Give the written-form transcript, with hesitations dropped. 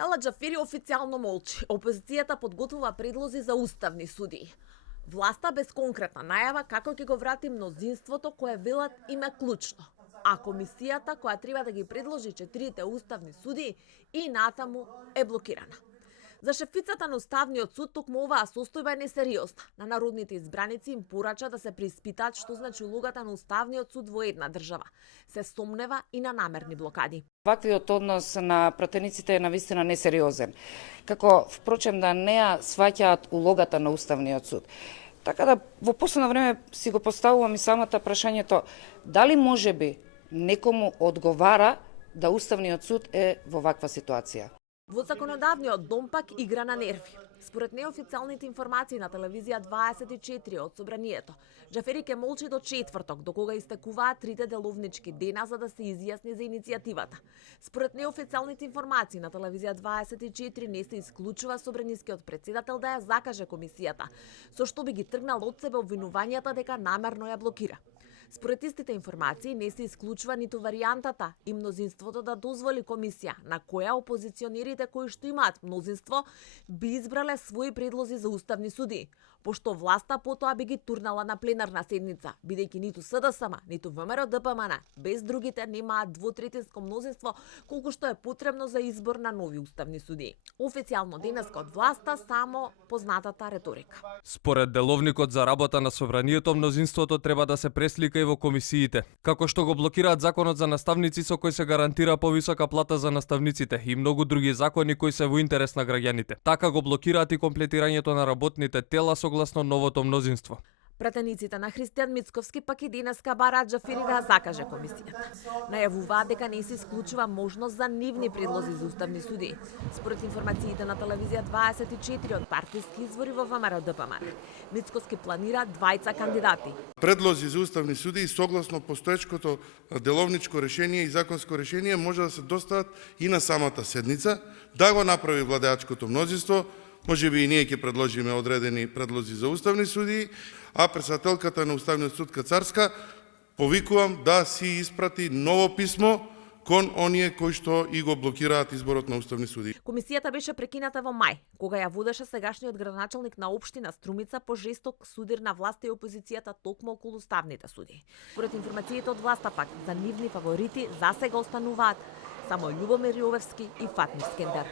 Тала Џафери официјално молчи. Опозицијата подготвува предлози за уставни судии. Власта без конкретна најава како ќе го врати мнозинството кое велат им е клучно. А комисијата која треба да ги предложи 4 уставни судии и натаму е блокирана. За шефицата на Уставниот суд токму оваа состојба е несериозна. На народните избраници им порача да се преиспитаат што значи улогата на Уставниот суд во една држава. Се сомнева и на намерни блокади. Ваквиот однос на пратениците е навистина несериозен. Како, впрочем, да не ја сваќаат улогата на Уставниот суд. Така да, во последно време си го поставувам и самата прашањето, дали можеби некому одговара да Уставниот суд е во ваква ситуација? Во законодавниот дом пак игра на нерви. Според неофицијалните информации на телевизија 24 од собранието, Џафери ке молчи до четврток, до кога истекуваат 3 деловнички дена за да се изјасни за иницијативата. Според неофицијалните информации на телевизија 24 не се исклучува собранискиот претседател да ја закаже комисијата, со што би ги тргнал од себе обвинувањата дека намерно ја блокира. Според истите информации не се исклучува ниту варијантата и мнозинството да дозволи комисија на која опозиционерите кои што имаат мнозинство би избрале своји предлози за уставни судии, пошто власта потоа би ги турнала на пленарна седница, бидејќи ниту СДСМ, ниту ВМРО ДПМН без другите немаат двотретинско мнозинство колку што е потребно за избор на нови уставни судии. Официјално денеска од власта само познатата реторика. Според деловникот за работа на собранието, мнозинството треба да се преслика и во комисиите, како што го блокираат законот за наставници со кој се гарантира повисока плата за наставниците и многу други закони кои се во интерес на граѓаните. Така го блокираат и комплетирањето на работните тела согласно новото мнозинство. Пратениците на Христијан Мицковски пак и денеска бараат Џафери да закаже комисијата. Најавуваат дека не се исклучува можност за нивни предлози за уставни судии. Според информациите на телевизија 24 од партиски извори во ВМРО ДПМН, Мицковски планира 2 кандидати. Предлози за уставни судии согласно постоечкото деловничко решение и законско решение може да се достават и на самата седница, да го направи владеачкото мнозинство. Можеби и ние ќе предложиме одредени предлози за уставни судии, а председателката на Уставниот суд Кацарска повикувам да си испрати ново писмо кон оние кои што и го блокираат изборот на уставни судии. Комисијата беше прекината во мај, кога ја водеше сегашниот градоначалник на општина Струмица по жесток судир на власта и опозицијата токму околу уставните судии. Според информациите од власта пак, за нивни фаворити засега остануваат само Љубомир Јовевски и Фатмир Скендер.